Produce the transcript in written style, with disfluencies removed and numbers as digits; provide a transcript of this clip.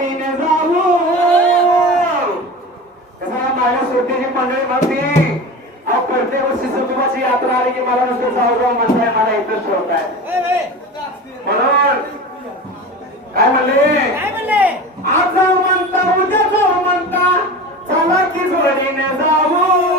जोडीने जाऊ कसा माझ्या सुट्टीची मंडळी म्हणती अहो प्रत्येक वर्षी सतुबाची यात्रा आली की मला नुसतं जाऊ जाऊ म्हणताय मला इथं ठेवताय म्हणून काय म्हणले आज जाऊ म्हणता उद्या जाऊ म्हणता चला की जोडीने जाऊ